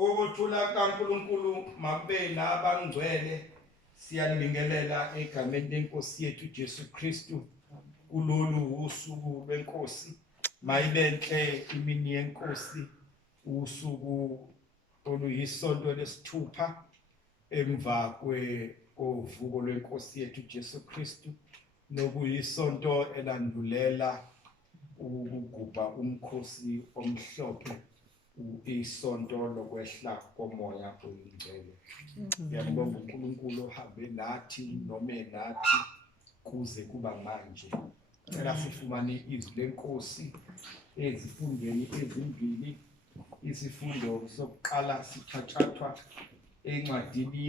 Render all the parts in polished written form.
Ukuthula kaNkulunkulu makube nabangcwele siyalingelela egameni leNkosi yethu Jesu Kristu kulolu usuku lweNkosi mayibenhle imini yeNkosi usuku oluyisonto lesithupha emva kovuko lweNkosi yethu Jesu Kristu nokuyisonto elandulela ukugubha umkhosi omhlophe isonto lokwehla komoya oyingcwele. Ngiyabonga uNkulunkulu ohambe nathi noma nathi kuze kuba manje. Cela sifumane izwi leNkosi ezifundweni ezimbili. Isifundo sokuqala sithathathwa encwadini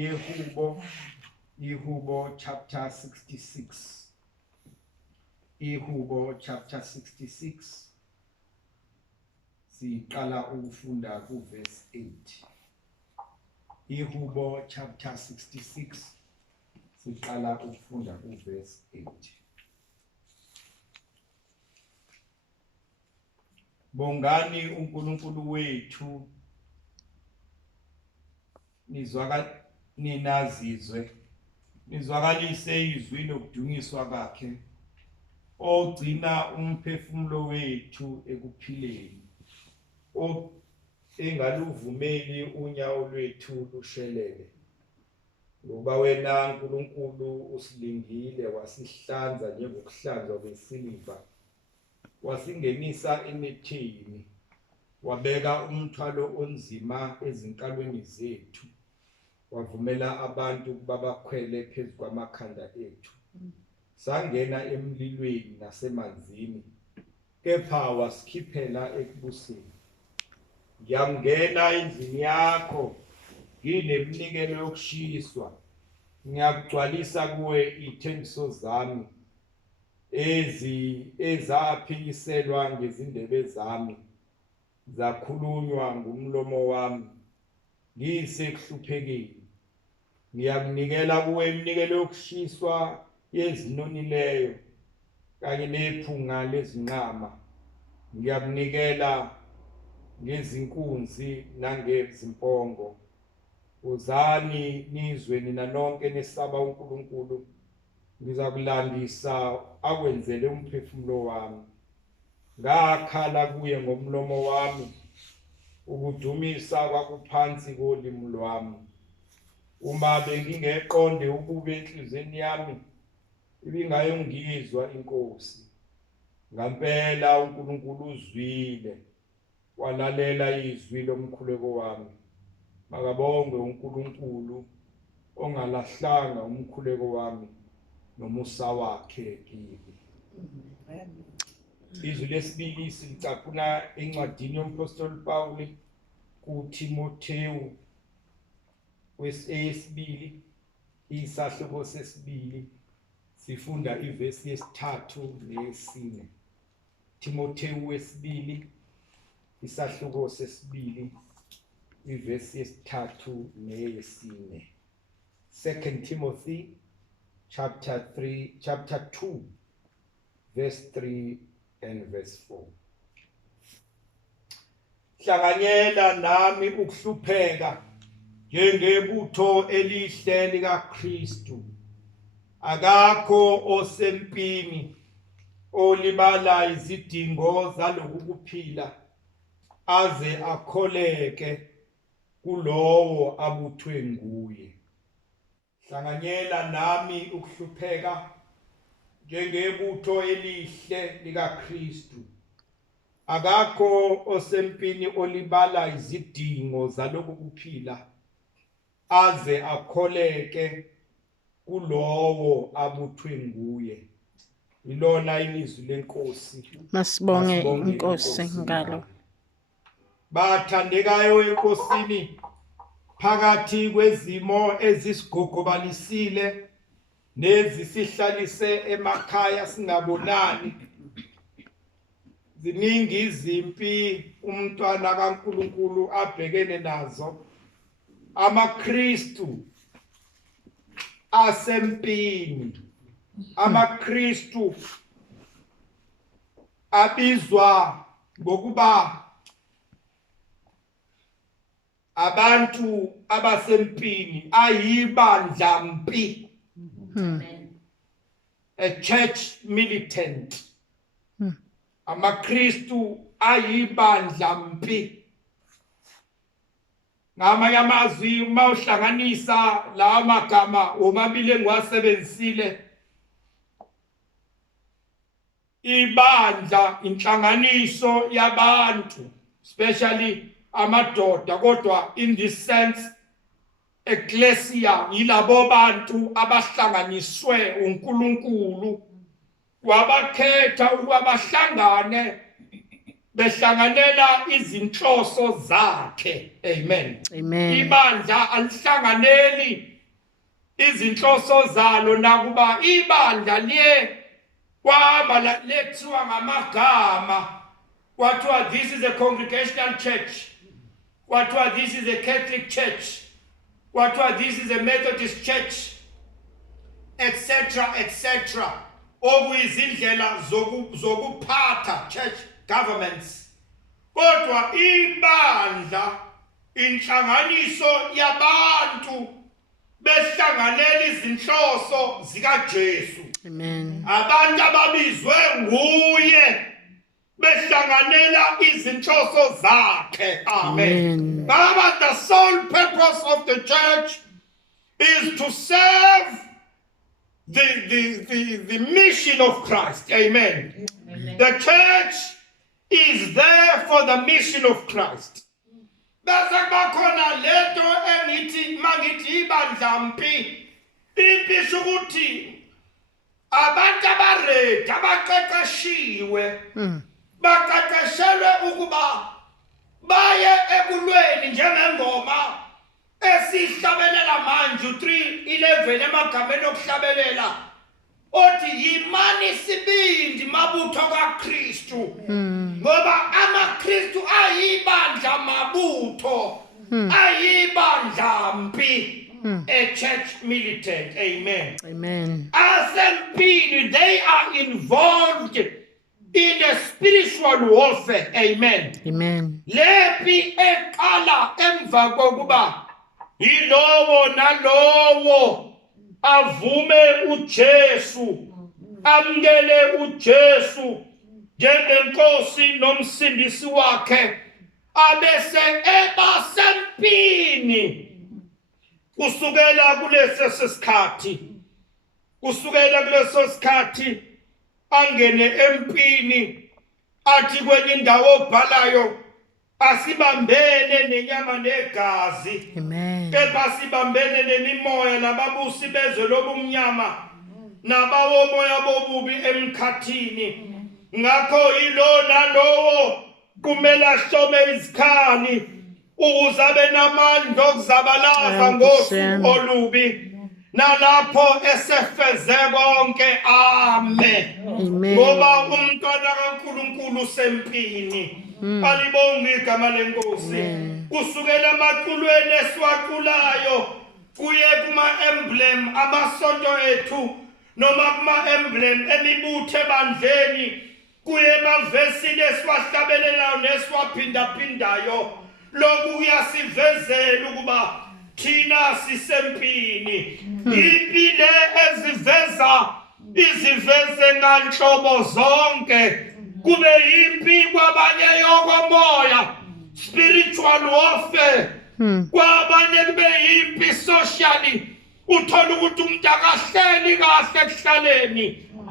yeHubo chapter 66. iHubo chapter 66. Siqala ukufunda kuverse 8. iHubo chapter 66 siqala ukufunda kuverse 8. Bongani uNkulunkulu wethu, nizwakalise izwi lokudunyiswa kwakhe, ogcina umphefumulo wethu ekuphileni, engaluvumeli unyawo lwethu lushelele. Ngoba wena Nkulunkulu usilindile, wasihlanza njengokuhlanzwa kwesiliva, wasingenisa emetheni, wabeka umthwalo onzima ezinkalweni zethu, wavumela abantu ukuba bakhwele phezu kwamakhanda ethu. Sangena emlilweni nasemanzini, kepha wasikhiphela ekubuseni. Ngiyangena endlini yakho nginemnikelo yokushiswa, ngiyakugcwalisa kuwe ithembiso zami ezaphikiselwa ngezindebe zami, zakhulunywa ngumlomo wami ngisekuhluphekeni. Ngiyakunikela kuwe iminikelo yokushiswa yezinonileyo kanye nephunga lezinqama. Ngiyakunikela ngezinkunzi nangezimpongo. Uzani nizwe nina nonke nesaba uNkulunkulu, ngizakulandisa akwenzele umphefumulo wami. Ngakhala kuye ngomlomo wami, ukudumisa kwakuphansi kolimi lwami. Uma bengingeqonde ukube enhlizweni yami, ibingayongizwa inkosi. Ngampela uNkulunkulu uzwile, walalela izwi lomkhuleko wami. Makabongwe uNkulunkulu ongalahlanga umkhuleko wami nomusa wakhe kimi. Izwi lesibili silicapuna encwadini yomphostoli Pawuli kuTimotheyu wesibili, isahluko sesibili, sifunda ivesi yesithathu neyesine. Timotheyu wesibili, isahluko sesibili, ivesi yesithathu neyesine. 2 Timothy chapter 2 verse 3 and verse 4. Hlanganyela nami ukuhlupheka njengebutho elihle likaKristu. Akakho osempini olibala izidingo zalokuphila aze akholeke kulowo abuthwe nguye. Hlanganyela nami ukuhlupheka njengebutho elihle likaKristu. Akakho osempini olibala izidingo zalokuphila aze akholeke kulowo abuthwe nguye. Ilona ilizwi leNkosi. Masibonge iNkosi ngalo. Bathandekayo eNkosini, phakathi kwezimo ezisigogobalisile nezisihlalise emakhaya singabonani, ziningi izimpi umntwana kaNkulunkulu abhekene nazo. AmaKristu asempini, AmaKristu abizwa ngokuba abantu abasempini ayibandla mpi, a church militant. AmaKristu ayibandla mpi. Ngamanye amazwi uma uhlanganisa la magama omabili engiwasebenzisile, ibandla inhlanganiso yabantu, especially amadoda, kodwa in this sense ecclesia yilabo bantu abahlanganiswe uNkulunkulu wabakhetha ukuba bahlangane behlanganela izinhloso zakhe. Amen. Amen. Ibandla alihlanganeli izinhloso zalo nakuba ibandla liye kwaba lethiwa ngamagama, kwathiwa this is a congregational church, kwathiwa this is a Catholic church, kwathiwa this is a Methodist church, etc etc, okuyizindlela zokuphatha church governments. Kodwa ibandla inhlanganiso yabantu behlanganela izinhloso zikaJesu. Amen. Abantu ababizwe nguye behlanganela izinhloso zakhe. Amen. But the sole purpose of the church is to serve the mission of Christ. Amen. The church is there for the mission of Christ. Bese bakhona lento engithi mangithi ibandla mpi, impisho ukuthi abantu abaredi abaqeqeshiwe baqeqeshelwe ukuba baye ekulweni njengengoma esihlabelela manje u3:11 emagameni okuhlabelela othi yimani sibindi mabutho kaKristu, ngoba amaKristu ayibandla mabutho, ayibandla mpi, a church militant. Amen. Amen. Asempini, they are involved in a spiritual warfare. Amen. Amen. Lepi eqala emva kokuba yilowo nalowo avume uJesu, amkele uJesu njengenkosi nomsindisi wakhe, abese ebasempini. Kusukela kuleso sikhathi angene empini, athi kwenye indawo obhalayo asibambene nenyama negazi, Amen. kepha sibambene nemimoya nababusi bezwe lobumnyama nabawomoya bobubi emkhathini. Ngakho yilo nalowo kumele ahlome izikhali ukuze abe namandla okuzabalaza ngosuku olubi, nalapho esefeze konke. Amen. Ngoba umntwana kaNkulunkulu sempini. Alibonge igama lenkosi. Kusukela emaqulweni esiwaqulayo kuye kuma-emblem amasonto ethu, noma kuma-emblem emibutho ebandleni, kuye emavesini esiwahlabelelayo nesiwaphindaphindayo, lokhu kuyasivezela ukuba thina sisempini. Impi le eziveza iziveze nganhlobo zonke, kube impi kwabanye yokomoya, spiritual warfare, kwabanye kube impi socially, uthola ukuthi umuntu akahleli kahle ekuhlaleni,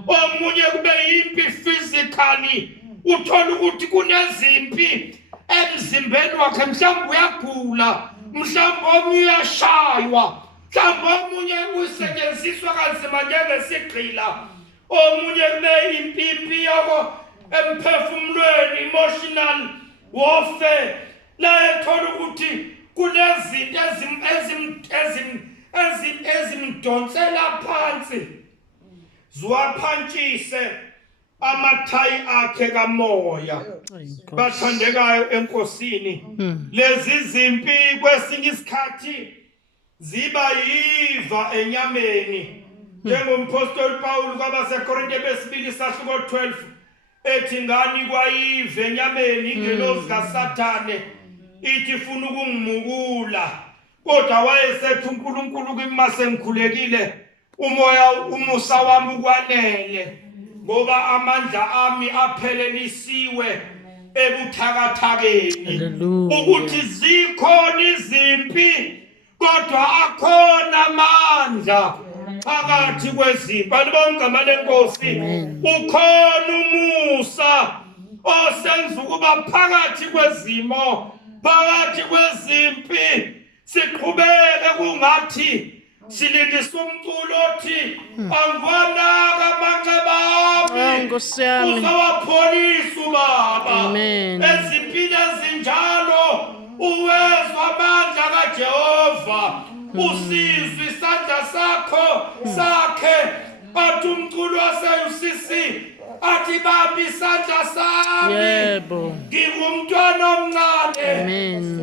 omunye kube impi physically, uthola ukuthi kunezimpi emzimbeni wakhe, mhlawumbe uyagula, mhlawumbe omunye uyashaywa, mhlawumbe omunye usetshenziswa kanzima njengesigqila, omunye kube impi yoko emphefumulweni, emotional warfare, la ethola ukuthi kunezinto ezimdonsela phansi, ziwaphantshise amathayi akhe kamoya. Bathandekayo enkosini, lezi zimpi kwesinye isikhathi ziba yiva enyameni, njengompostoli Paul kwabaseKorinte besibili sahluko 12 ethi ngani kwayive enyameni ingelosi kaSathane ithi funa ukungimukula kodwa wayesethi uNkulunkulu kimi sengikhulekile umusa wami ukwanele ngoba amandla ami aphelelisiwe ebuthakathakeni ukuthi zikhona izimpi kodwa akhona amandla phakathi kwezimpi. Alibonke igama leNkosi. Ukhona umusa osenza ukuba phakathi kwezimo, phakathi kwezimpi siqhubeke kungathi silindisa umculo othi angwanaka amanxeba ami uzawapholisa ubaba. Ezimpini ezinjalo uwezwa amandla kaJehova, usizwe isandla sakhe athi umculo waseyusisi athi bambi isandla sami ngingumntwana omncane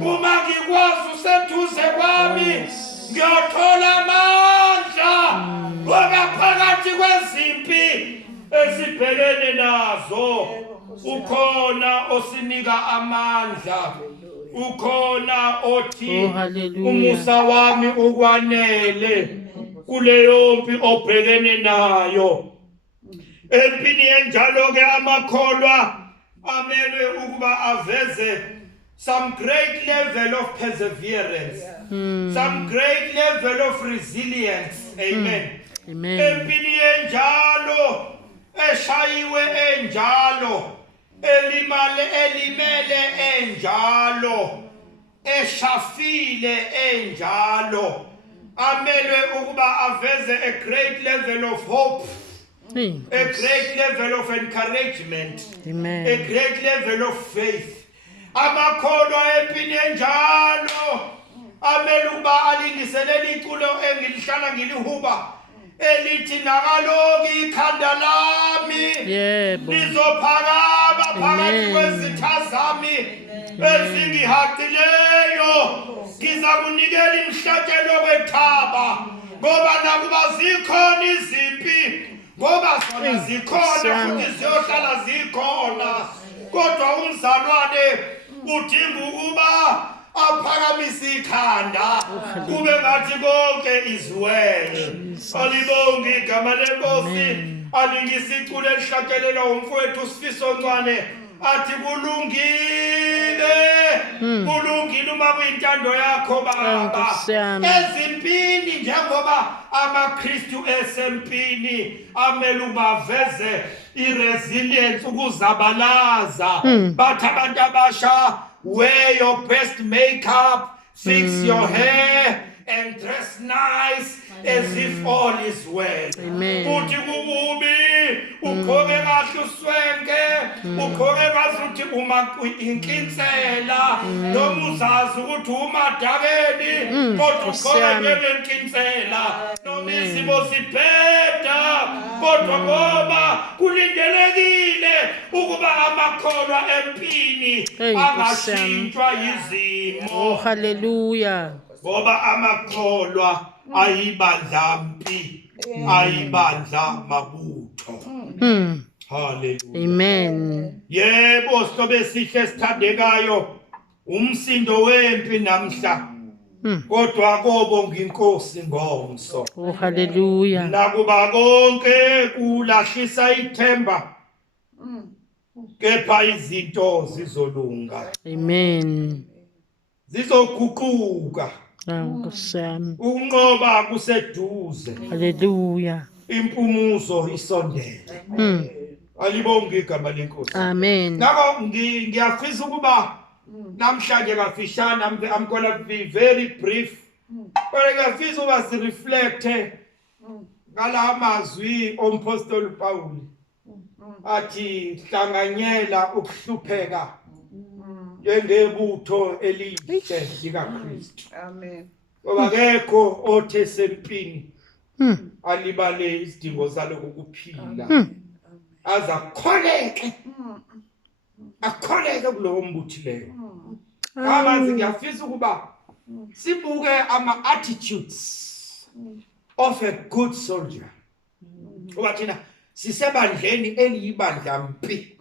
uma ngikwazi useduze kwami ngiyothola amandla ngoba phakathi kwezimpi esibhekene nazo ukhona osinika amandla, ukhona othi umusa wami ukwanele kuleyo mpi obhekene nayo. Empini enjalo ke amakholwa amele ukuba aveze some great level of perseverance, some great level of resilience. Amen. Empini enjalo eshayiwe enjalo elimele enjalo eshafile enjalo amele ukuba aveze a great level of hope, a great level of encouragement, a great level of faith. Amakholwa empini enjalo amele ukuba alingiselele iculo engilihlala ngilihuba elithi nakaloku ikhanda lami lizophakama phakathi kwezitha zami ezingihaqileyo, ngiza kunikela imhlatshelo kwethaba ngoba nakuba zikhona izimpi, ngoba zona zikhona futhi ziyohlala zikhona, kodwa umzalwane udinga ukuba aphakamise ikhanda kube ngathi konke izwele. Alibonge igama leNkosi. Alingisa iculo elihlatshelelwa umfowethu uSifiso Ncwane athi kulungile uma kuyintando yakho Baba. Ezimpini njengoba amaKristu esempini amele ubaveze iresilience, ukuzabalaza. Bathi abantu abasha, wear your best makeup, fix your hair and dress nice as if all is well. Uthi kububi ukhoke kahle uswenke, ukhoke kahle uthi uma inkinsela noma uzazi ukuthi umadakeni kodwa ukhoke ngenkinsela noma izimo zibheda kodwa ngoba kulindelekile ukuba amakholwa empini angashintshwa yizimo. Hallelujah. Ngoba amakholwa ayibandla mpi, ayibandla mabutho. Hallelujah. Amen. Yebo sibe sihle sithandekayo umsindo wempi namhla. Kodwa akobonga iNkosi ngomso. Hallelujah. Nakuba konke kulahlisa ithemba, kepha izinto zizolunga. Amen. Zizoguquka. Unqoba kuseduze. Hallelujah. Impumuzo isondele. Alibonge igama leNkosi. Amen. Ngakho ngiyafisa ukuba namhlanje kafishana, I'm going to be very brief. Kodwa ngiyafisa ukuba si reflect ngala mazwi ompostoli Paul athi hlanganyela ukuhlupheka njengebutho elihle likaKristu. Amen. Ngoba kekho othe sempini alibale izidingo zaloko kuphila aza akholeke kulowo mbuthileyo. Manje ngiyafisa ukuba sibuke ama-attitudes of a good soldier. Ngoba thina sisebandleni eliyibandla mpi,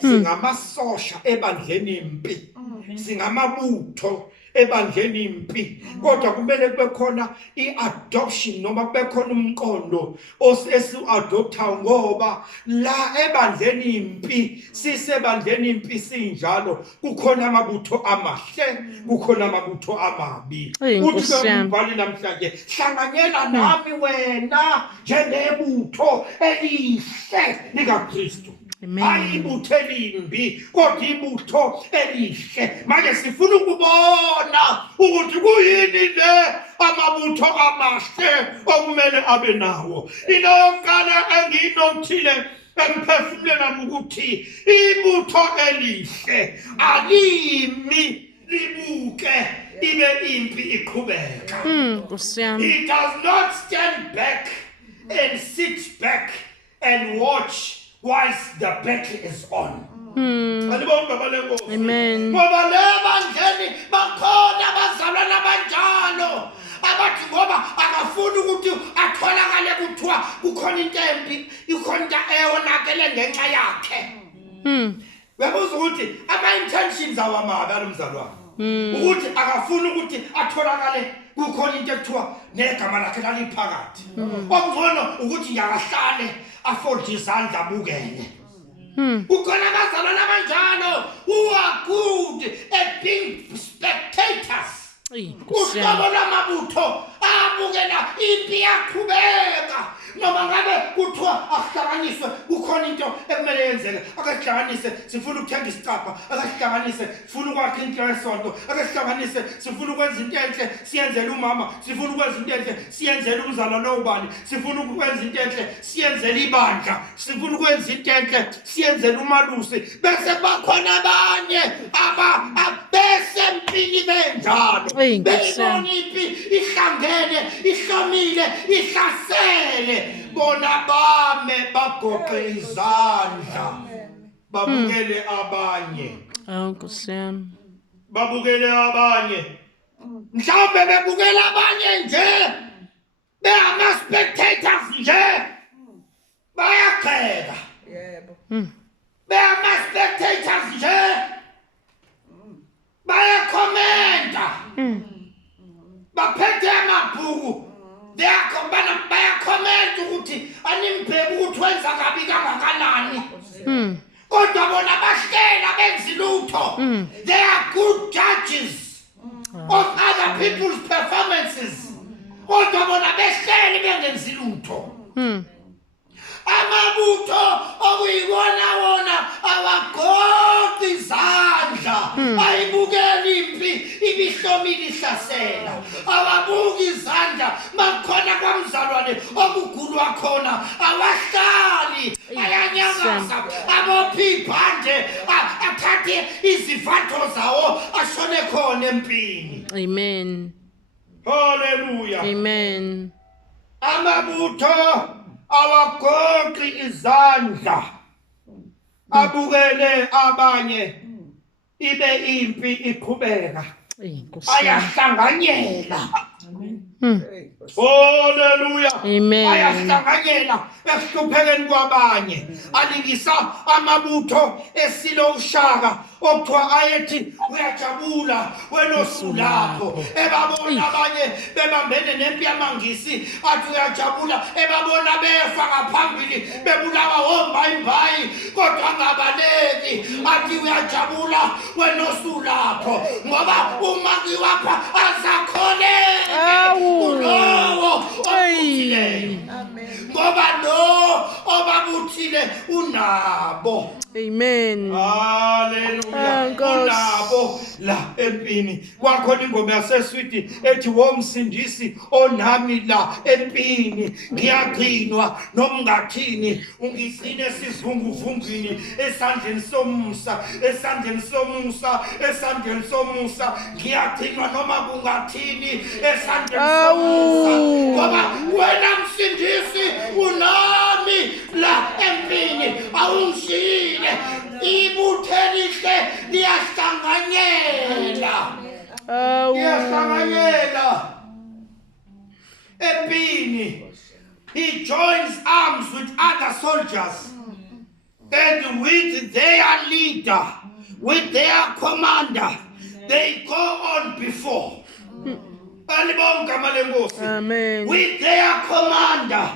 singamasosha ebandleni impi. singamabutho ebandleni impi kodwa kumele kube khona iadoption noma kube khona umqondo esi-adoptayo ngoba la ebandleni impi sisebandleni impi sinjalo kukhona amabutho amahle kukhona amabutho amabi uthi umbhali namhlanje hlanganyela nami wena njengebutho elihle likaKristu hayi ibutho elimbi kodwa ibutho elihle manje sifuna ukubona ukuthi kuyini le amabutho amahle okumele abe nawo into yokuqala enginothile emphefumulweni nami ukuthi ibutho elihle alimi libuke ibe impi iqhubeka it does not stand back and sit back and watch whilst the battle is on. Amen. Ngoba lebandleni bakhona abazalwana abanjalo abathi ngoba akafuni ukuthi atholakale kuthiwa kukhona intempi ikhona into eyonakele ngenxa yakhe. Uyabuza ukuthi ama-intentions awamabi alomzalwane ukuthi akafuni ukuthi atholakale kukhona into ekuthiwa negama lakhe laliphakathi okungcono ukuthi yakahlale afolde izandla abukele kukhona abazalwane abanjalo who are good at being spectators uhlobo lwamabutho abukela impi yaqhubeka noma ngabe kuthiwa akuhlanganiswe kukhona into ekumele yenzeke akahlanganise sifuna ukuthenga isicapha akahlanganise sifuna ukwakha into yesonto akahlanganise sifuna ukwenza into enhle siyenzele umama sifuna ukwenza into enhle siyenzele umzalwane obani sifuna ukwenza into enhle siyenzele ibandla sifuna ukwenza into enhle siyenzele umalusi bese bakhona abanye besempini benjalo beyibona impi ihlangene ihlomile ihlasele bona bame bagoqe izandla babukele abanye babukele abanye mhlawumbe bebukela abanye nje bengama-spectators nje bayaqheka bengama-spectators nje bayakhomenta baphethe amabhuku bayakhomenta ukuthi animbheki ukuthi wenza kabi kangakanani kodwa bona bahlela benzi lutho they are good judges of other people's performances kodwa bona behleli bengenzi lutho amabutho okuyibona wona awagoqi izandla ayibukeli impi ibihlomile ihlasela awabuki izandla makhona kwamzalwane okugulwa khona awahlali ayanyangaza abophibhande athathe izivatho zawo ashone khona empini Amen. Hallelujah. Amen. Amabutho awagoqi izandla abukele abanye ibe impi iqhubeka ayahlanganyela Hallelujah. Amen. Ayahlanganyela esihluphekeni kwabanye alingisa amabutho esilo ushaka okuthiwa ayethi uyajabula wenosu lapho ebabona abanye bebambene nempi yamangisi athi uyajabula ebabona befa ngaphambili bebulawa ombayimbayi kodwa ngabaleki athi uyajabula wenosu lapho ngoba uma ngiwapha azakholeka kulowo obuthileyo ngoba lo obabuthile unabo. Amen. Hallelujah. Unabo la empini kwakhona ingoma yaseswiti ethi womsindisi onami la empini ngiyagcinwa noma ngathini ungigcine sizunguvungini esandleni somusa esandleni somusa esandleni somusa ngiyagcinwa noma kungathini esandleni somusa ngoba wena msindisi unami la empini awungishile ibuthelihle liyahlanganyela liyahlanganyela empini. He joins arms with other soldiers and with their leader, with their commander, they go on before. Alibonga igama lenkosi. Amen. With their commander,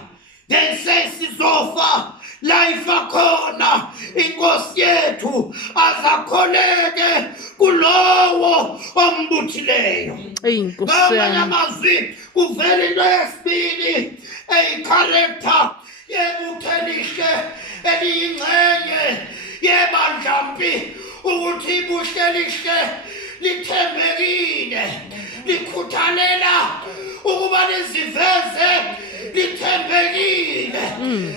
they say sizofa life akhona inkosi yethu azakholeke kulowo ombuthileyo. Inkosi Ngamanye yami. amazwi kuvela into yesibili eyicharacter yebuthelishke eliyingxenye yebandlampi ukuthi ibuthelishke lithembekile likhuthalela ukuba liziveze lithembekile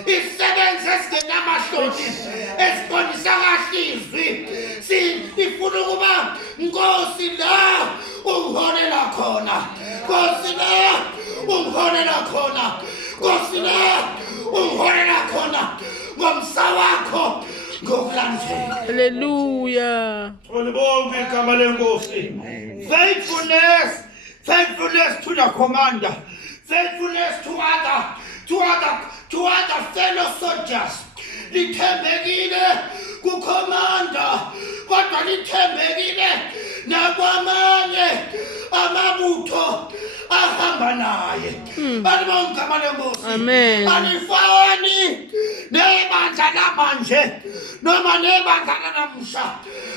isebenze esingenamahloni esibonisa kahle izwi sifuna ukuba Nkosi la ungiholela khona Nkosi la ungiholela khona Nkosi la ungiholela khona ngomsa wakho ngokulandela. Hallelujah. Olibonga igama lenkosi. Faithfulness to the commander, faithfulness to other fellow soldiers. Lithembekile kukomanda, kodwa lithembekile nakwamanye amabutho ahamba naye. Alibonga igama lenkosi. Amen. Alifani nebandla namanje noma nebandla namuhla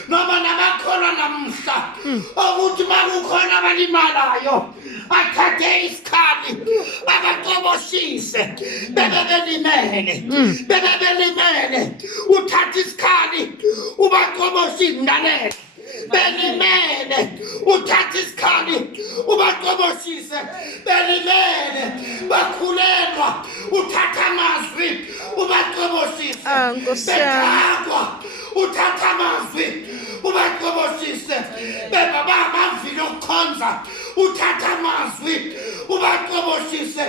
noma namakholwa namuhla ukuthi makukhona abalimalayo athathe isikhali abaqoboshise bebelimele uthatha isikhali ubaqoboshise indalele belimele uthatha isikhali ubaqoboshise belimele bakhulelwa uthatha amazwi ubaqoboshise Nkosi yami. bekhakwa uthatha amazwi ubaqoboshise bebaba amavili okukhonza uthatha amazwi ubaqoboshise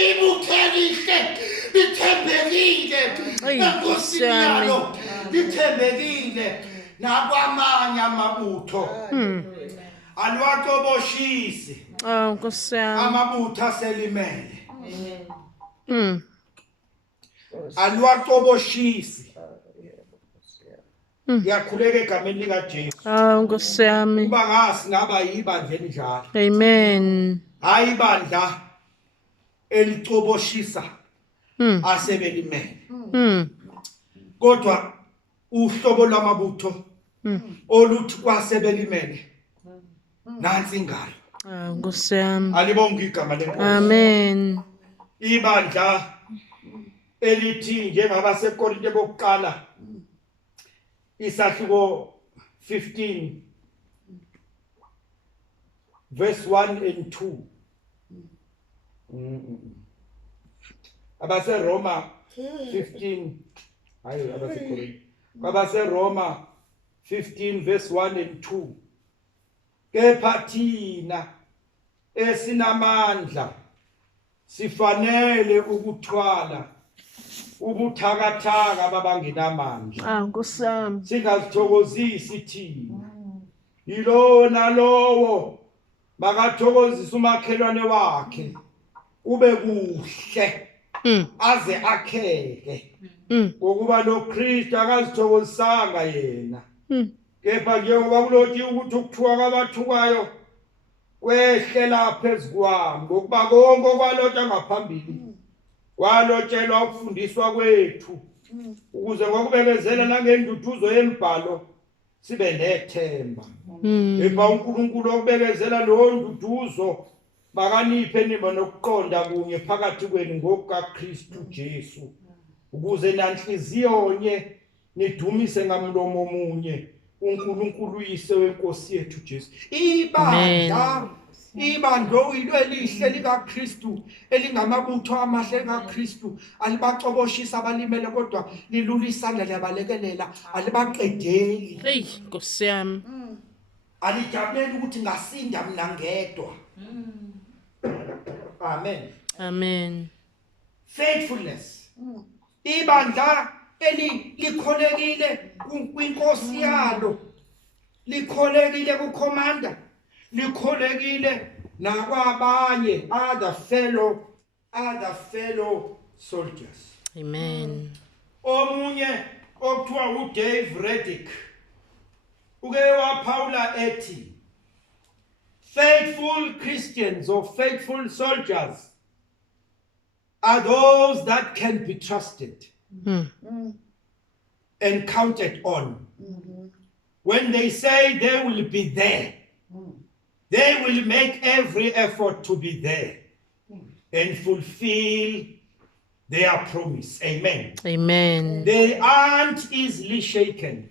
ibukelihle lithembekile Nkosi yami. enkosini lithembekile nakwamanye amabutho aliwaqoboshisi Nkosi yami. amabutho aselimele aliwaqoboshisi yakhuleka egameni likaJesu Nkosi yami. kuba ngasi ngaba yibandla elinjalo Amen. hayi ibandla elicoboshisa asebelimele kodwa uhlobo lwamabutho oluthi kwasebelimele nansi ingalo Nkosi yami. alibonga igama lenkosi. Amen. Ibandla elithi njengabasekorinte bokuqala isahluko 15 verse 1 and 2 abaseRoma 15 hayi abasekorinte abaseRoma 15 verse 1 and 2 kepha thina esinamandla sifanele ukuthwala ubuthakathaka babangenamandla Nkosi yami. singazithokozisi thina yilo nalowo makathokozisa umakhelwane wakhe ube kuhle aze akheke ngokuba noKristu akazithokozisanga yena kepha njengoba kulothi ukuthi ukuthuka kwabathukayo kwehlela phezukwami ngokuba konke kwalotshwa ngaphambili kwalotshelwa ukufundiswa kwethu ukuze ngokubekezela nangenduduzo yemibhalo sibe nethemba epha uNkulunkulu okubekezela lo nduduzo bakaniphe niba nokuqonda kunye phakathi kwenu ngokukaKristu Jesu ukuze nanhliziyo nye nidumise ngamlomo munye uNkulunkulu uyise wenkosi yethu Jesu. Ibandla uyilo elihle likaKristu elingamabutho amahle kaKristu alibacoboshisa abalimele kodwa lilula isandla liyabalekelela alibaqedeli. Hey, Nkosi yami. Alijabuleli ukuthi ngasinda mina ngedwa. Amen. Amen. Faithfulness. Ibandla likholekile kwinkosi yalo. Likholekile kucommander. Likholekile nakwabanye other fellow soldiers. Amen. Omunye okuthiwa uDave Reddick uke waphawula ethi Faithful Christians or faithful soldiers are those that can be trusted and counted on. When they say they will be there, they will make every effort to be there and fulfill their promise. Amen. Amen. They aren't easily shaken.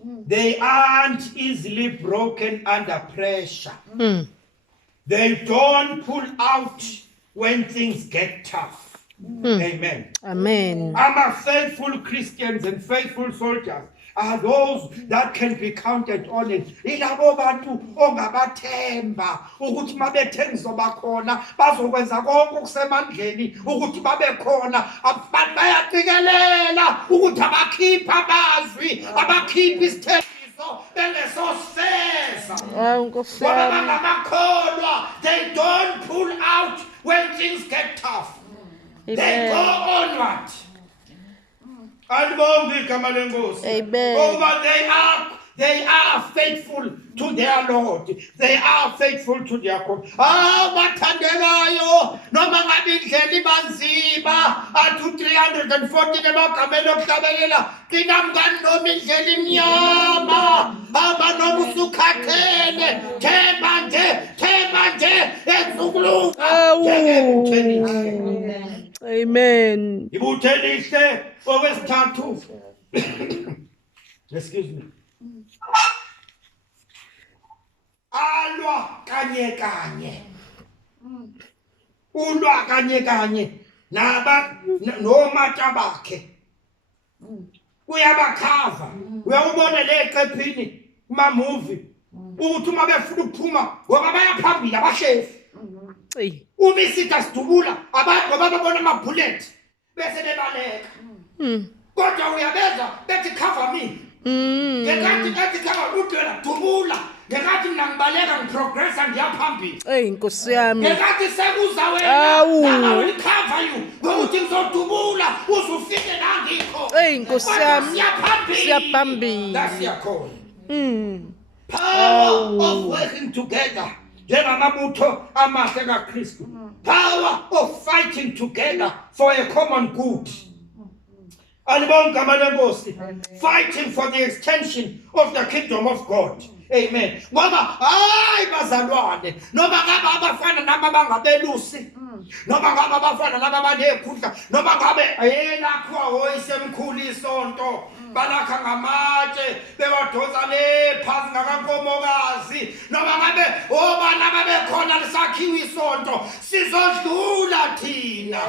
They aren't easily broken under pressure. They don't pull out when things get tough. Amen. Amen. Our faithful Christians and faithful soldiers are those that can be counted on. Ilabo bantu ongabathemba ukuthi mabethe ngizoba khona bazokwenza konke okusemandleni ukuthi babe khona. Abantu bayaqikelela ukuthi abakhipha amazwi, abakhipha isithembiso bengesosifeza. Nkosi yami. Ngoba bangamakholwa, they don't pull out when things get tough. They go Amen. onward. Alibonge igama lenkosi. Amen. Over they are faithful to their Lord. They are faithful to their God. Bathandekayo noma ngabe indlela ibanzima athu 340 emagameni okuhlabelela qina mngani noma indlela imnyama hamba noma usukhathele themba nje enzukulunga njengekuthenile. Amen. Ibuthe lihle okwesithathu. Excuse me. Alwa kanye kanye. Ulwa kanye kanye nomata bakhe. Uyabakhava. Uyawubona le eqephini kuma movie ukuthi uma befuna ukuphuma ngoba bayaphambili abashefu. Hey. Uma isitha sidubula abantu ngoba babona ama bullet bese bebaleka. Kodwa uyabeza bethi cover me. Ngekathi cover udlela dubula. Ngekathi mina ngibaleka ngiprogressa ngiyaphambili. Hey Nkosi yami. Ngekathi sekuza wena nama will cover you. Ngokuthi ngizodubula uzufike la ngikho. Hey Nkosi yami. Siyaphambili. That's your call. Power of working together. Njengamabutho amahle kaKristu. Power of fighting together for a common good. Alibonga malenkosi. Fighting for the extension of the kingdom of God. Amen. Ngoba hayi bazalwane noma ngabe abafana naba bangabelusi noma ngabe abafana naba banekhundla noma ngabe ayelakho oyisemkhulu isonto balakha ngamatshe bewadonsa lephansi ngakankomokazi noma ngabe obana babekhona lisakhiwa isonto sizodlula thina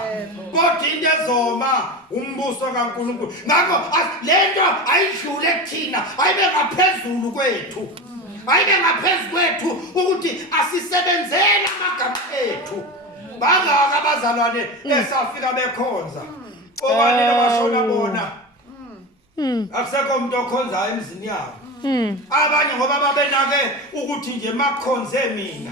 kodwa into ezoma umbuso kaNkulunkulu ngakho lento ayidlule kuthina ayibe ngaphezulu kwethu ayibe ngaphezulu kwethu ukuthi asisebenzele amagama ethu bangaka abazalwane esafika bekhonza obani abashona bona akusekho umuntu okhonzayo emzini yabo abanye ngoba babenake ukuthi nje makhonze mina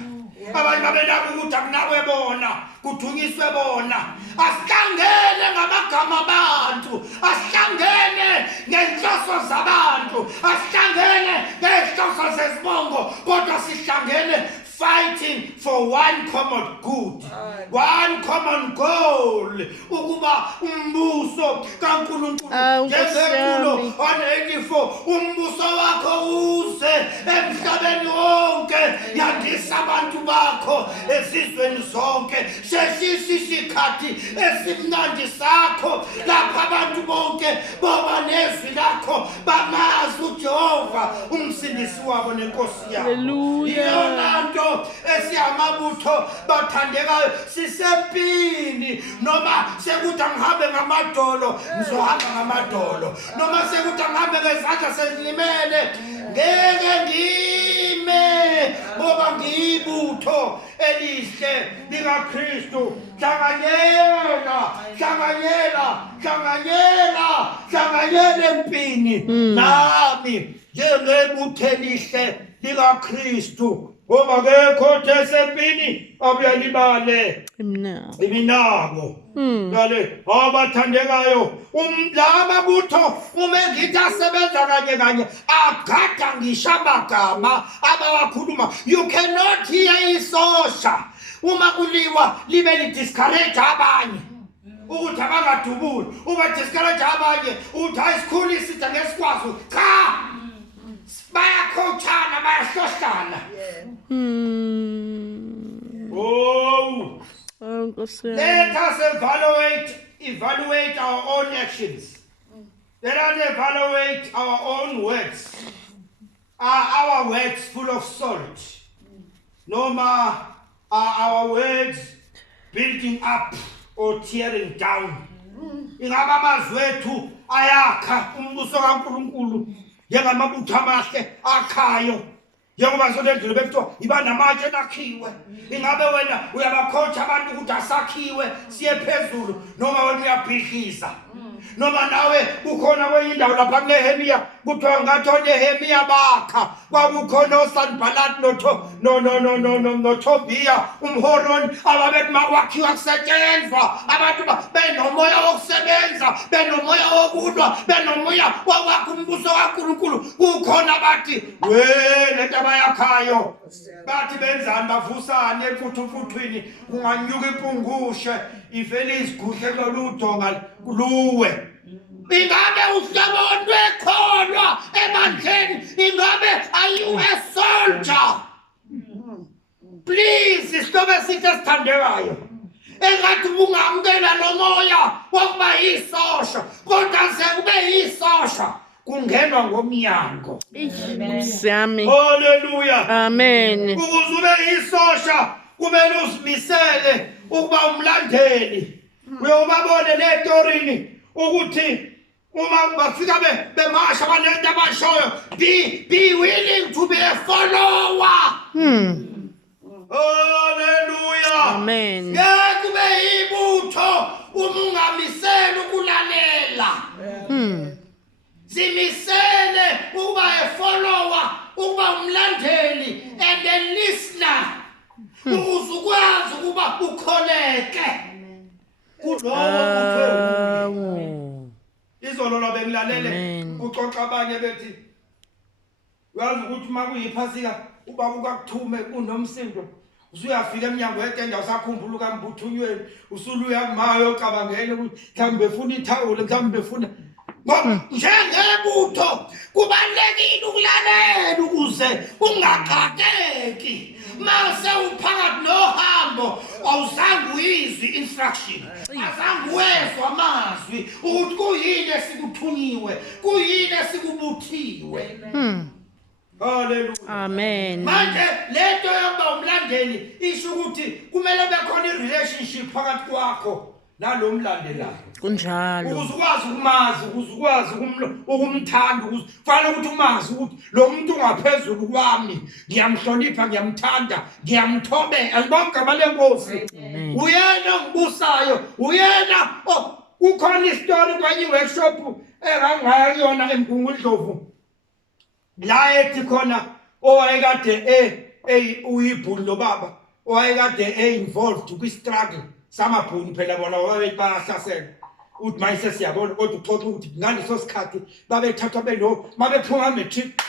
abanye babenake ukuthi akunakwe bona kuthunyiswe bona asihlangene ngamagama abantu asihlangene ngenhloso zabantu asihlangene ngenhloso zesibongo kodwa sihlangene fighting for one common good, one common goal. Ukuba umbuso kaNkulunkulu njengenkulu on 84 umbuso wakho uze emhlabeni wonke yandisa abantu bakho esizweni zonke seshisa isikhathi esimnandi sakho lapha abantu bonke boba nezwi lakho bamazi uJehova umsindisi wabo nenkosi yabo. Hallelujah. Esiyamabutho bathandekayo sisempini noma sekuthi ngihambe ngamadolo ngizohamba ngamadolo noma sekuthi ngihambe ngezandla sezilimele ngeke ngime ngoba ngiyibutho elihle likaKristu. Hlanganyela empini nami njengebutho elihle likaKristu Uma kekho thesempini abuyalibale Imnako. iminako. Ngale abathandekayo umlamabutho uma ngithi asebenza kanye kanye agada ngisho amagama abawakhuluma. You cannot hear isosha uma kuliwa libe lidiscourage abanye ukuthi abangadubuli uma discourage abanye uthi ayisikhulisi into ngesikwazi cha bayakhotshana bayahlohlana. Oh, Nkosi yami. let us evaluate our own actions. Let us evaluate our own words. Are our words full of salt? Noma are our words building up or tearing down? Ingaba amazwi ethu ayakha umbuso kaNkulunkulu njengamabutho amahle akhayo njengoba sodendlule bekuthiwa iba namatshe nakhiwe. Ingabe wena uyabakhocha abantu ukuthi asakhiwe siye phezulu noma wena uyabhidliza noma nawe kukhona kwenye indawo lapha kuNehemiya kuthiwa ngathi oNehemiya bakha kwakukhona uSanballat noTobiya umHoroni ababethi makwakhiwa kusetshenzwa abantu benomoya wokusebenza benomoya wokulwa benomoya wokwakha umbuso kaNkulunkulu. Kukhona bathi lento abayakhayo bathi benzani bavusane emfuthufuthwini kunganyuka impungushe ivele iziguhle kuludonga luwe. Ingabe uhlobo lwekholwa emandleni? Ingabe are you a soldier? Please isihlobo esihle esithandekayo engathi ungamkela nomoya wokuba yisosha kodwa sekube yisosha kungenwa ngomnyango. Nkosi yami. Hallelujah. Amen. Ukuze ube yisosha kumele uzimisele ukuba umlandeli. Uyobabone le storini ukuthi uma bafika bemasha banento abashoyo be willing to be a follower. Hallelujah. Amen. Ngeke kube yibutho uma ungamisela ukulalela. Zimisele ukuba a follower, ukuba umlandeli and a listener. Uzukwazi ukuba ukholeke. Izolo lo bengilalele uxoxa abanye bethi uyazi ukuthi makuyiphasika ubaba ukakuthume kunomsindo usuyafika eminyango yetende usakhumbula ukambuthunyweli usuluya kumayo ocabangele ukuthi mhlawumbe befuna ithawule mhlawumbe befuna njengebutho kubalekile ukulalela ukuze ungaqhaqeki. Mase uphakathi nohambo awuzange uyizwe instruction azange wezwa amazwi ukuthi kuyini esikuthunyiwe kuyini esikubuthiwe. Hallelujah. Amen. Manje lento yokuba umlandeli isho ukuthi kumele bekhona i-relationship phakathi kwakho nalomlandelayo. Kunjalo. Ukuze ukwazi ukumazi, ukuze ukwazi ukumthanda, kufanele ukuthi umazi ukuthi lo muntu ungaphezulu kwami, ngiyamhlonipha, ngiyamthanda, ngiyamthobela. Libonke abalenkosi. Uyena ongibusayo, uyena kukhona istory kwenye workshop engangaya kuyona eMgungundlovu. La ethi khona owayekade uyibhulu lo baba, owayekade involved kwi struggle samabhunu phela bona bayahlasela. Uthi mayise siyabona kodwa uxoxa ukuthi ngaleso sikhathi babethathwa belo mabephuma matric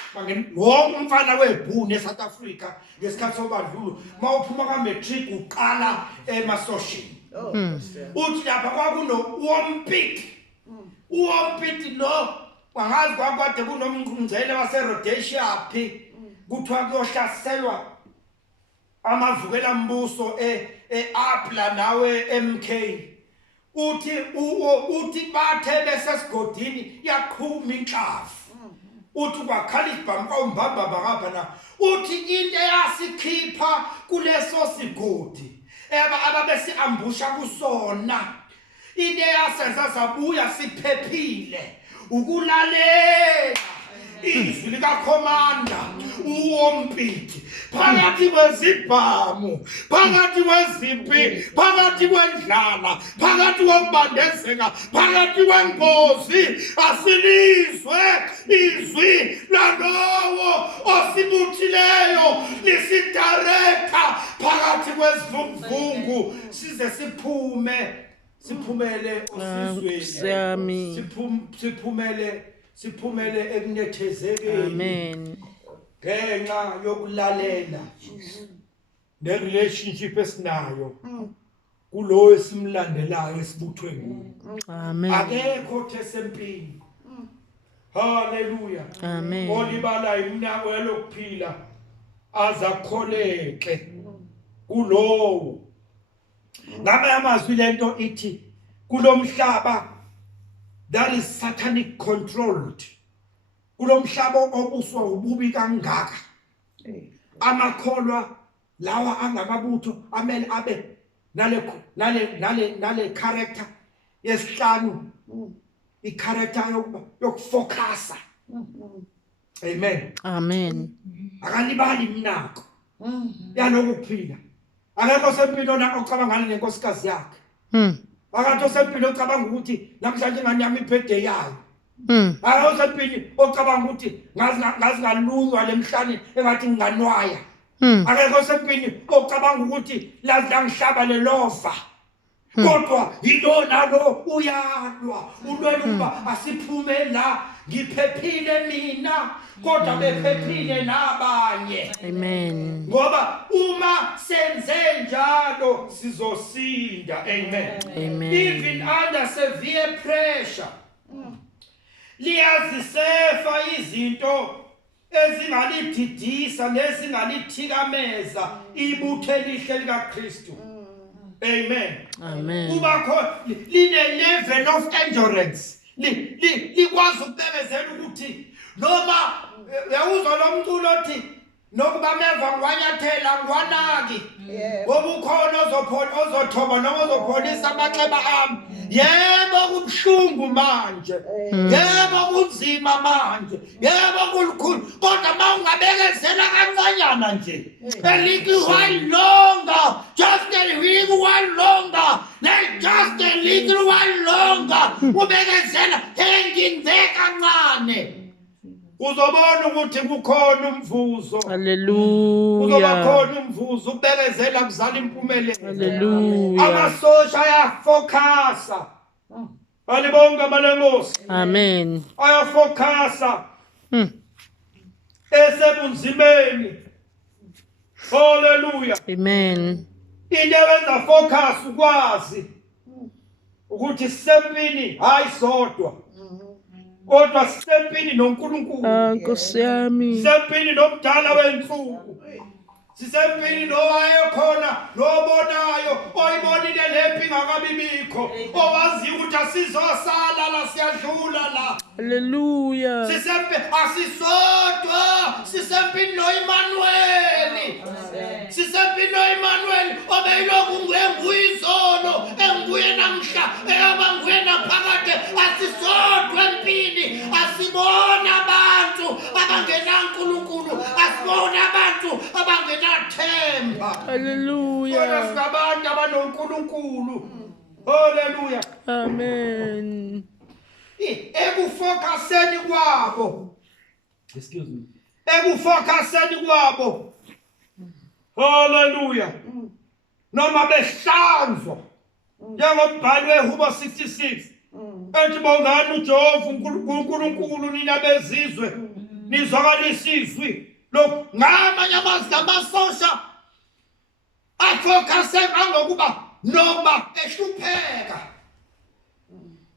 wonke umfana webhunu eSouth Africa ngesikhathi sobandlulo mawuphuma ka matric uqala emasoshini. Uthi lapha kwakuno uwompiti lo wangazi kwakade kunomngcele wase Rhodesia phi kuthiwa kuyohlaselwa amavukela mbuso eApla nawe MK. Uthi bathe besesigodini yaqhuma inhlafu. Uthi kwakhala isibhamu kwaumbamba bakapha na. Uthi into eyasikhipha kuleso sigodi ababesiambusha kusona. Into eyasenza sabuya siphephile ukulalela izwi likakhomanda uwompiti phakathi kwezibhamu, phakathi kwezimpi, phakathi kwendlala, phakathi kokubandezeka, phakathi kwengozi, asilizwe izwi lalowo osibuthileyo lisidirector phakathi kwezivunguvungu size siphumele osizweni, siphumele ekunethezekeni. Amen. Ngenxa yokulalela ne-relationship esinayo kulo esimlandelayo esibuthweni. Amen. Akekho thesempini. Hallelujah. Amen. Olibala iminako yalokuphila azakholeke kulowo. Ngamanye amazwi lento ithi kulomhlaba that is satanic controlled. Kulomhlaba obuswa ububi kangaka. Amakholwa lawa angamabutho amele abe nale character yesihlanu, i-character yokufocusa. Amen. Amen. Akalibali iminako yalokuphila. Akekho sempilo ocabangana nenkosikazi yakhe. Akatho sempilo ocabanga ukuthi namhlanje ingane yami ibirthday yayo. Akekho sempilo ocabanga ukuthi ngazi ngalunywa lemhlanje engathi nginganwaya. Akekho sempilo ocabanga ukuthi lazi langihlaba lelofa. Kodwa yilona lo uyalwa ulwela ukuba asiphume la ngiphephile mina kodwa bephephile nabanye. Amen. Ngoba uma senze njalo sizosinda. Amen. Amen. Even under severe pressure liyazisefa izinto ezingalididisa nezingalithhikameza ibutho elihle likaKristu. Amen. Amen. Kuba khona line-level of endurance likwazi ukubekezela ukuthi noma uyawuzwa lo mculo othi nokuba meva ngiwanyathela ngiwanaki ngoba ukhona ozothoba noma ozopholisa amanxeba ami. Yebo kubuhlungu manje, yebo kunzima manje, yebo kulukhulu, kodwa uma ungabekezela kancanyana nje, a little while longer, just a little while longer, just a little while longer, ubekezela hanging there kancane, uzobona ukuthi kukhona umvuzo. Hallelujah. Uzoba khona umvuzo, ubekezela kuzala impumelelo. Hallelujah. Amasosha ayafocusa. Balibonga abalengosi. Amen. Ayafocusa. Esebunzimeni. Hallelujah. Amen. Into eyenza focus ukwazi ukuthi sempini hayi sodwa. Kodwa sempini noNkulunkulu. Nkosi yami. Sempini nomdala wensuku. Sisempini nowayekhona nobonayo oyibonile lempi ngakabibikho owazi ukuthi asizosala la siyadlula la. Hallelujah. Sisempi asisodwa sisempini noEmmanuel. Sisempini noEmmanuel obeyilokhu ngenguyizolo enguye namhla eyaba nguye naphakade. Asisodwa empini, asibona abantu abangenaNkulunkulu, asibona abantu abangenathemba. Hallelujah. Kodwa singabantu abanoNkulunkulu. Hallelujah. Amen. Ekufocuseni kwabo. Excuse me. Ekufocuseni kwabo. Hallelujah. Noma behlanzwa. Njengombhalo weHubo 66. Ethi bongani uJehova uNkulunkulu nina bezizwe nizwakalisa izwi lo ngamanye amazwi amasosha afocuse ngokuba noma ehlupheka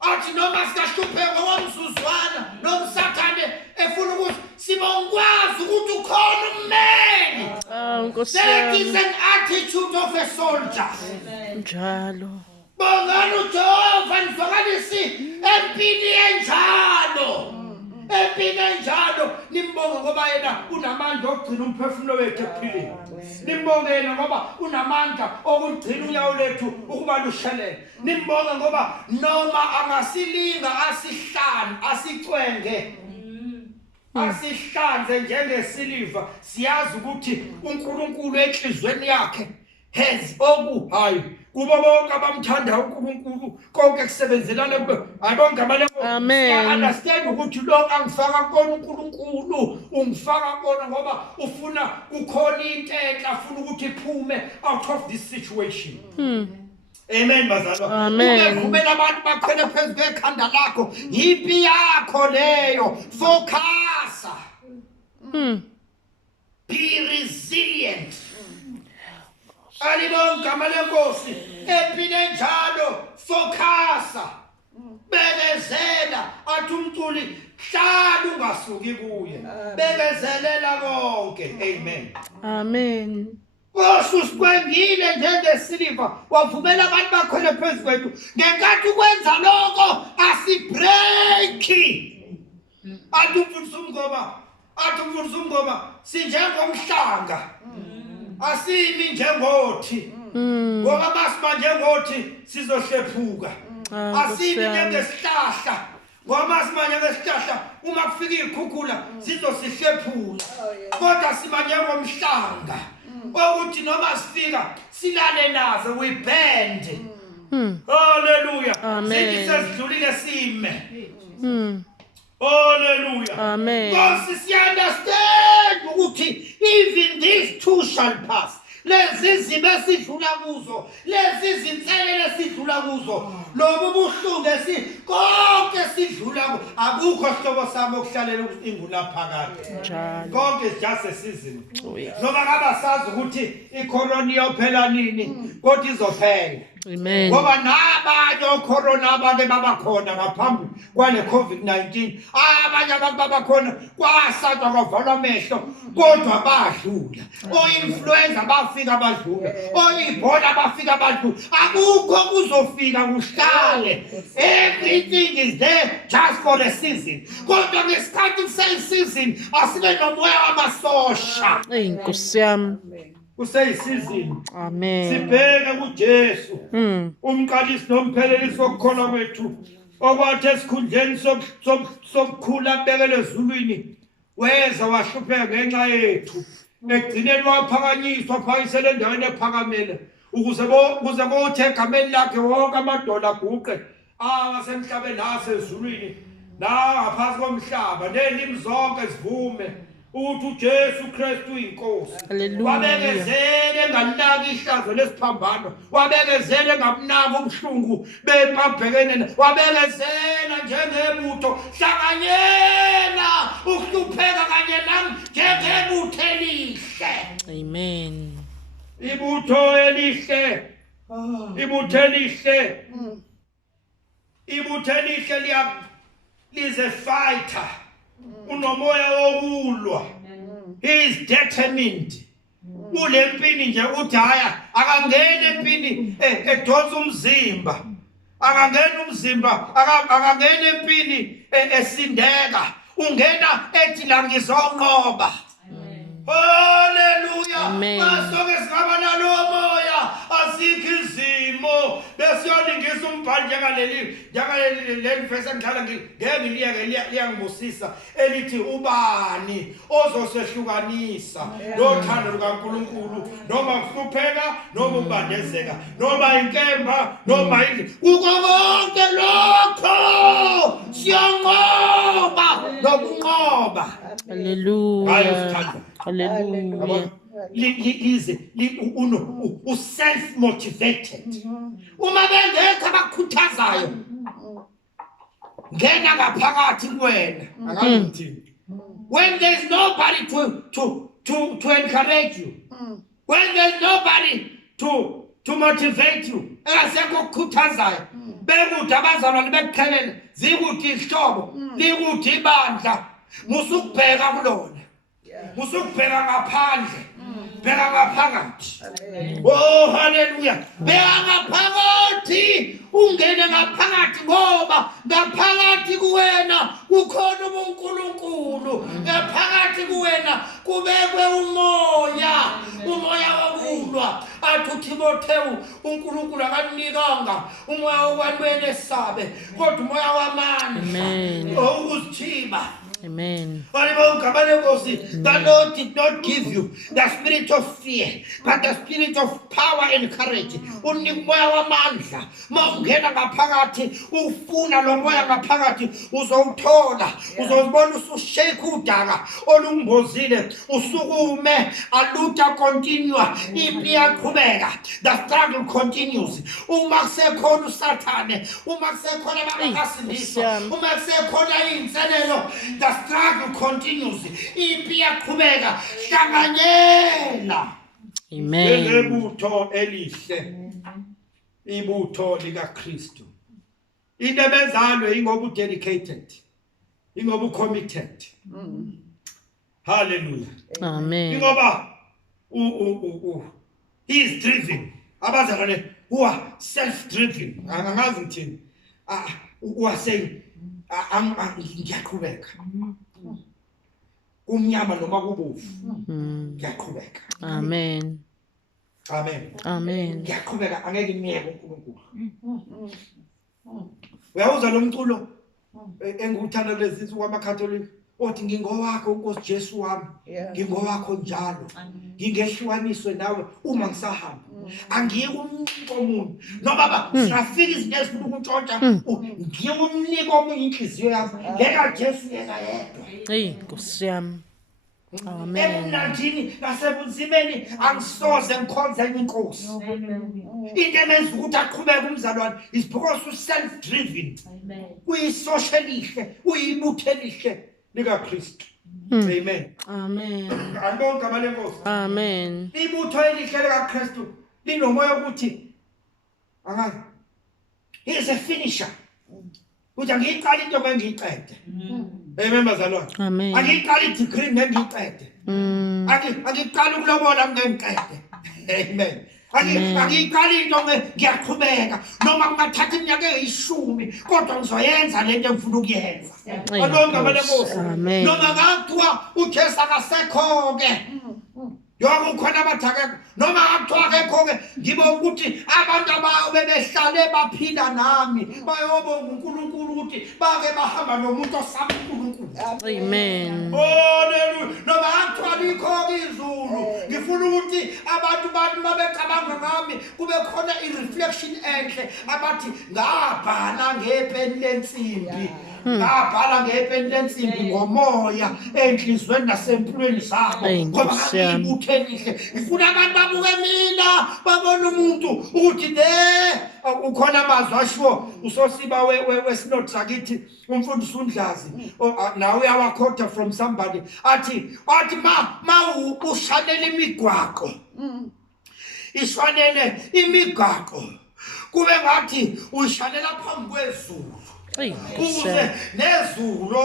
athi noma sikahlupheka ngokomzuzwana nomsathane efuna ukuthi sibongwazi ukuthi ukhona ummeli. Nkosi That is yami. an attitude of a soldier. Njalo. Bongani uJehova nizwakalisi empini enjalo. Empini enjalo nimbonge ngoba yena unamandla okugcina umphefumulo wethu ephilile. Nimbonge yena ngoba unamandla okugcina unyawo lethu ukuba lushelele. Nimbonge ngoba noma angasilinga asihlanu asicwenge. asihlanze njengesiliva siyazi ukuthi uNkulunkulu enhlizweni yakhe has okuhayi kubo bonke abamthanda uNkulunkulu konke kusebenzelana kulo ayibonke amaleko understand ukuthi lo angifaka kona uNkulunkulu ungifaka kona ngoba ufuna ukhona into enhle afuna ukuthi iphume out of this situation. Amen bazalwa. Amen. Ube abantu bakhona phezulu kwekhanda lakho yipi yakho leyo focus. Be resilient. Alibonke amalenkosi empine njalo focus. Bekezela athi umculi hlala ungasuki kuye. Bekezelela konke. Amen. Amen. Ususkwengile njengesiliva wavumela abantu bakhona phezulu kwethu ngenkathi ukwenza lokho asibreaki. Athi umfundisi umngoma sinjengomhlanga asimi njengothi ngoba masima njengothi sizohlephuka. Asimi njengesihlahla ngoba masima njengesihlahla uma kufika izikhukhula sizosihlephula kodwa sima njengomhlanga ukuthi noma sifika silale nazo we bend. Hallelujah. Amen. Sisidlulile sime. Hallelujah. Amen. Because si understand ukuthi even these two shall pass. Lezi zime sidlula kuzo, lezi zinselele sidlula kuzo, lobu buhlungu konke sidlula kuzo, akukho sihlobo sami okuhlalela ingula phakathi. Konke is just a season. Noma ngaba sazi ukuthi icorona iyophela nini, kodwa izophela. Amen. Ngoba nabanye ocorona abake babakhona ngaphambi kwale COVID-19 abanye abantu babakhona kwasatha kwavalwa amehlo kodwa badlula. O-influenza bafika badlula, o-Ebola bafika badlula, akukho kuzofika kuhlale. Everything is there just for the season. Kodwa ngesikhathi kuseyisizini asibe nomoya wamasosha. Inkosi yami. Kuseyisizini. Amen. Sibheke kuJesu. Umqalisi nomphelelisi wokukholwa kwethu. Okwathi esikhundleni sokukhula bekele ezulwini weza wahlupheka ngenxa yethu. Egcineni waphakanyiswa phakisele endaweni ephakamele ukuze kuthi egameni lakhe wonke amadoda aguqe awasemhlabeni nasezulwini ngaphansi komhlaba nelimi zonke zivume ukuthi uJesu Kristu uyinkosi. Wabekezele enganaki ihlazo lesiphambano, wabekezele engamnaki ubuhlungu bebabhekene, wabekezela njengebutho hlanganyela ukuhlupheka kanye nami njengebutho elihle. Amen. Ibutho elihle, ibutho elihle, ibutho elihle lize fighter. Unomoya wokulwa. He is determined. Ulempini nje uthi haya akangena empini edonsa umzimba. Akangena umzimba, akangena empini esindeka. Ungena ethi la ngizonqoba. Hallelujah. Masoke singaba nalo moya asikho izimo besiyoningisa umbhali njengaleli verse engidlala ngeke ngiliyeke liyangibusisa elithi ubani ozosehlukanisa lothando lukaNkulunkulu noma kuhlupheka noma ukubandezeka noma inkemba noma kuko konke lokho siyonqoba nokunqoba. Hallelujah. Hallelujah. Self-motivated. Uma bengekho abakhuthazayo ngena ngaphakathi kuwena akangithi. When there's nobody to encourage you, when there's nobody to motivate you, engasekho okukhuthazayo, bekude abazalwane bekukhelele zikude ihlobo likude ibandla musukubheka kulona. Musukubheka ngaphandle, bheka ngaphakathi. Oh hallelujah. Bheka ngaphakathi, ungene ngaphakathi ngoba ngaphakathi kuwena kukhona uNkulunkulu. Ngaphakathi kuwena kubekwe umoya wokulwa. Athi uTimotheo uNkulunkulu akanikanga umoya wokwanwena esabe kodwa umoya wamandla. Amen. Ukuzithiba Amen. The Lord did not give you the spirit of fear, but the spirit of power and courage. Unimoya wamandla. Mawungena ngaphakathi ufuna lo moya ngaphakathi uzowuthola. Uzobona usushake udaka olumbozile usukume aluta continue ipi yaqhubeka. The struggle continues. Uma kusekhona usathane, uma kusekhona abakasindiswa, uma kusekhona inselelo, the struggle continues. Ipi yaqhubeka hlanganyela. Amen. Ngebutho elihle. Ibutho lika Kristu. Into ebenzalo ingoba udedicated. Ingoba ucommitted. Hallelujah. Amen. Ingoba he is driven. Abazalwane who are self-driven. Angazi ngithini. Who are saying ngiyaqhubeka. Kumnyama noma kubovu. Ngiyaqhubeka. Amen. Amen. Amen. Ngiyaqhubeka angeke ngiyeke uNkulunkulu. Uyawuzwa lo mculo engikuthanda lezi kwamakatholika othi ngingowakho uNkosi Jesu wami. Ngingowakho njalo. Ngingehlukaniswe nawe uma ngisahamba. Angiyi kumuntu omunye. No baba, sirafika izinto ezifuna ukuntshontsha. Ngiye kumnika omunye inhliziyo yami. Ngeka Jesu yena yedwa. Hey, Nkosi yami. Amen. Emnandini nasebunzimeni angisoze ngikhonze inkosi. Into emenza ukuthi aqhubeke umzalwane is because self driven. Uyisosha elihle, uyibutho elihle lika Kristu. Amen. Amen. Andonke abalenkosi. Amen. Ibutho elihle lika Kristu linomoya ukuthi angazi. He is a finisher. Uthi angiyiqala into ngiyiqede. Amen bazalwane. Amen. Angiyiqala i-degree ngiyiqede. Angiyiqala ukulobola ngiyiqede. Amen. Angiyiqala into ngiyaqhubeka noma kungathatha iminyaka eyishumi kodwa ngizoyenza lento engifuna ukuyenza. Andonke abalenkosi. Noma ngathiwa uJesu akasekho-ke. Yonke ukhona abathake noma akuthiwa akekho-ke ngibe ukuthi abantu abayo bebehlale baphila nami bayobonga uNkulunkulu ukuthi bake bahamba nomuntu osaba uNkulunkulu. Amen. Hallelujah. Noma akuthiwa likho-ke izulu ngifuna ukuthi abantu babecabanga ngami kube khona i-reflection enhle abathi ngabhala ngepeni lensimbi. Ngabhala ngepeni lensimbi ngomoya enhlizweni nasempilweni zabo ngoba ngibuthe elihle. Ngifuna abantu babuke mina babone umuntu ukuthi ukhona amazwi asho usosiba wesinod sakithi umfundisi uNdlazi nawe uyawakhoda from somebody athi ma ushanele imigwaqo ishwanele imigwaqo kube ngathi uyishanela phambi kwezulu. Ukuze nezulu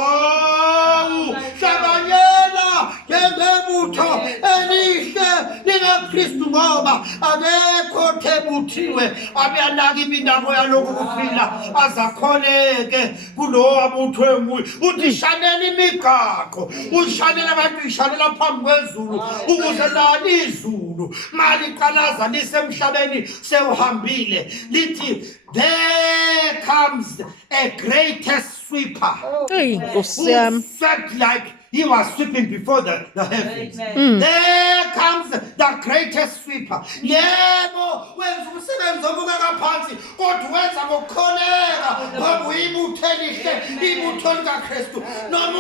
hlanganyela njengebutho elihle lika Kristu ngoba akekho thebuthiwe abeyanaka iminako yalokhu kuphila azakholeke kulowo abuthwe nguye. Uthi shanela imigaqo ushanela abantu uyishanela phambi kwezulu ukuze lani izulu maliqalaza lisemhlabeni sewuhambile lithi there comes a greatest sweeper. Hey, Nkosi yami. Swept like he was sweeping before the heavens. There comes the greatest sweeper. Yebo, wenza umsebenzi obukeka phansi kodwa wenza ngokukholeka ngoba uyibutho elihle ibutho lika Kristu. Noma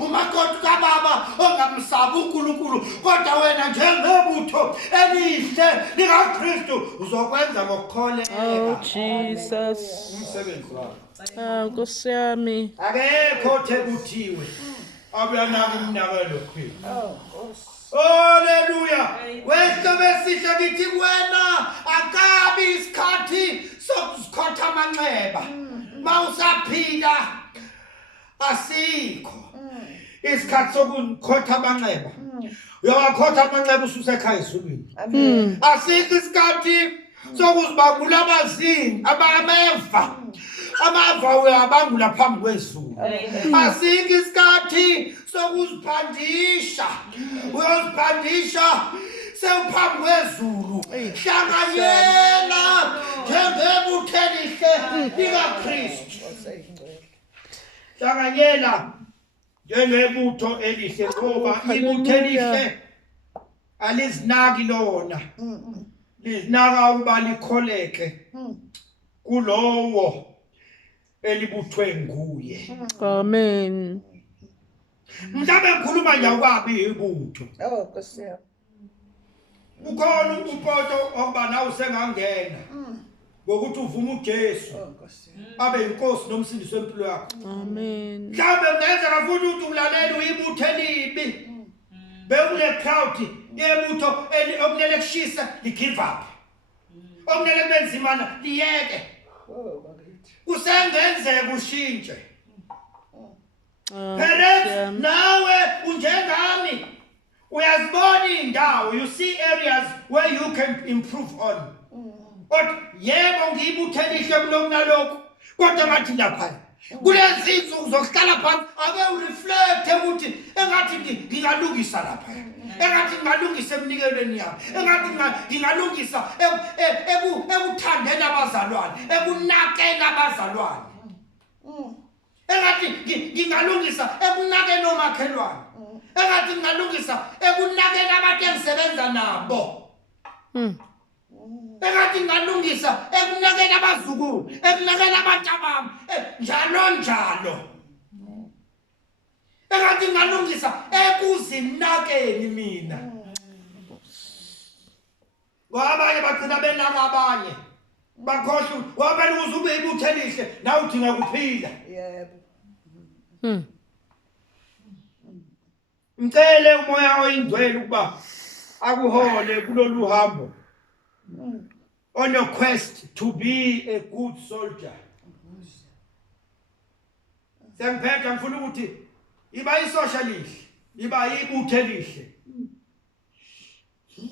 umakoti kababa ongamsabi uNkulunkulu kodwa wena njengebutho elihle lika Kristu uzokwenza ngokukholeka. Oh Jesus. Umsebenzi wakho. Nkosi yami. Akekho thebuthiwe abuyanaka iminyaka lokuphila. Hallelujah. Wesithobe sihle ngithi kuwena akabi isikhathi sokuzikhotha amanxeba. Mawusaphila asikho isikhathi sokukhotha amanxeba. Uyawakhotha amanxeba ususekhaya ezulwini. Asikho isikhathi sokuzibangula amazinga amava uyabangula phambi kwezulu. Asikho isikhathi sokuziphandisha uyoziphandisha sewuphambi kwezulu. Hlanganyela njengebutho elihle lika Kristu. Hlanganyela njengebutho elihle ngoba ibutho Hallelujah. elihle alizinaki lona lizinaka ukuba likholeke kulowo elibuthwe nguye. Amen. Mhlawumbe ngikhuluma nje ukwabi ibutho. Oh, Nkosi yami. Ukhona umpoto okuba nawe usengangena ngokuthi uvuma uJesu Oh, Nkosi yami. abe inkosi nomsindisi wempilo yakho. Amen. Mhlawumbe ngenzeka futhi ukuthi ulalela uyibutho elibi. Bekule crowd yebutho okunele kushisa li-give up. Okunele kube nzimana liyeke. Oh, bakithi. Kusengenzeka ushintshe. Ah, Perhaps Nkosi yami. nawe unjengami uyazibona indawo, you see areas where you can improve on. Kodwa yebo ngiyibuthe elihle kuloko nalokho, kodwa ngathi lapha kulezi insuku zokuhlala phansi ake ureflect ukuthi engathi ngingalungisa lapha, engathi ngingalungisa emnikelweni yami, engathi ngingalungisa ekuthandeni abazalwane, ekunakeni abazalwane, engathi ngingalungisa ekunakeni omakhelwane, engathi ngingalungisa ekunakeni abantu engisebenza nabo, engathi ngingalungisa ekunakeni abazukulu, ekunakeni abantu abami, njalo njalo. Engathi ngingalungisa ekuzinakeni mina. Wabanye bagcina benaka abanye. Bakhohlwa wabani uzube ibuthe elihle nawe udinga kuphila. Yebo. Ngicele umoya oyingcwele ukuba akuhole kulolu hambo. On your quest to be a good soldier. Sengiphetha ngifuna ukuthi iba isocialist, iba ibuthe elihle.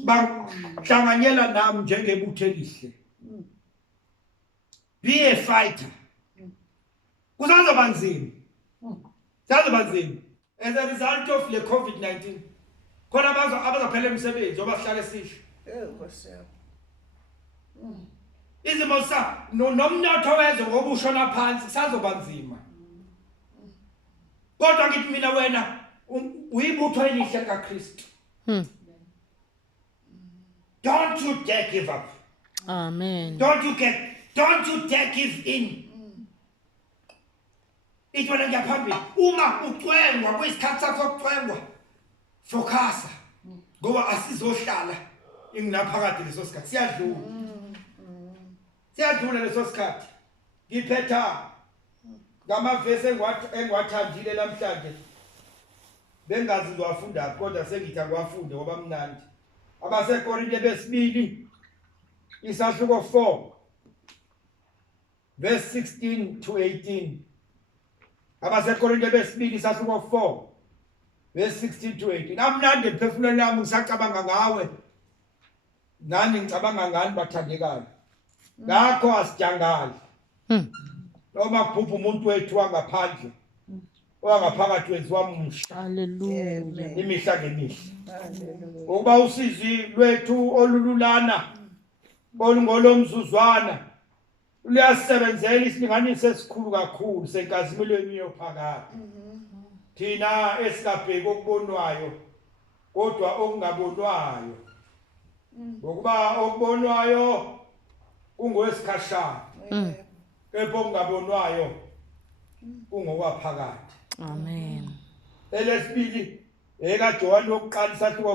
Bahlanganyela nami njengebuthe elihle. Be a fighter. Kuzazoba nzima. Kuzazoba nzima. As a result of the COVID-19. Khona abazaphela emsebenzi obahlala esisho. Oh, Nkosi yami. Izimo nomnotho wezwe ngoba ushona phansi sazoba nzima. Kodwa ngithi mina wena uyibutho elihle kaKristu. Don't you dare give up. Amen. Don't you dare give in. Itwana ngiyaphambili uma ucwengwa kwesikhathi sakho sokucwengwa focusa ngoba asizohlala inginaphakade leso sikhathi siyadlula. Siyadlula leso sikhathi. Ngiphetha ngamavesi engwathandile namhlanje. Bengazi uzowafunda kodwa sengithi akwafunde ngoba mnandi. AbaseKorinte besibili isahluko 4 verse 16 to 18. AbaseKorinte besibili isahluko 4 verse 16 to 18. Amnandi emphefumulweni wami ngisacabanga ngawe. Nani ngicabanga ngani bathandekayo. Ngakho asijangali. Noma kuphupha umuntu wethu wangaphandle. Owangaphakathi wenziwa umsha. Hallelujah. Imihla ngemihla. Hallelujah. Ngoba usizi lwethu olululana olungolomzuzwana luyasebenzela isilinganiso esikhulu kakhulu senkazimulweni yophakade. Thina esingabheki okubonwayo kodwa okungabonwayo. Ngokuba okubonwayo kungowesikhashana. Kepha okungabonwayo kungowaphakade. Amen. Elesibili ekaJohane wokuqala isahluko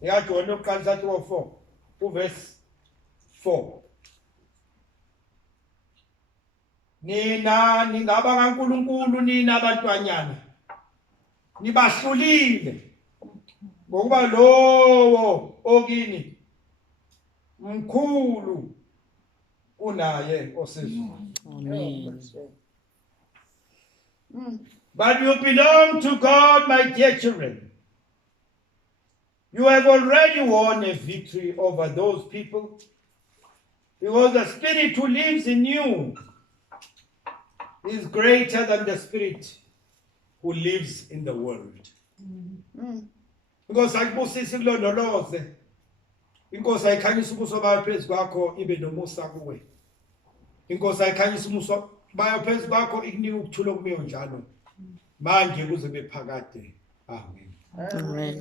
4. EkaJohane wokuqala isahluko 4 uverse 4. Nina ningaba kaNkulunkulu nina abantwanyana. Nibahlulile. Ngokuba lowo okini mkhulu kunaye osezweni. Amen. But you belong to God, my dear children. You have already won a victory over those people because the Spirit who lives in you is greater than the Spirit who lives in the world. Because ayibusisi kulondoloze. Inkosi ayikhanyisa ubuso bayo phezu kwakho ibe nomusa kuwe. Inkosi ayikhanyisa ubuso bayo phezu kwakho ikunika ukuthula okumeyo njalo. manje kuze bephakade. Amen. Amen.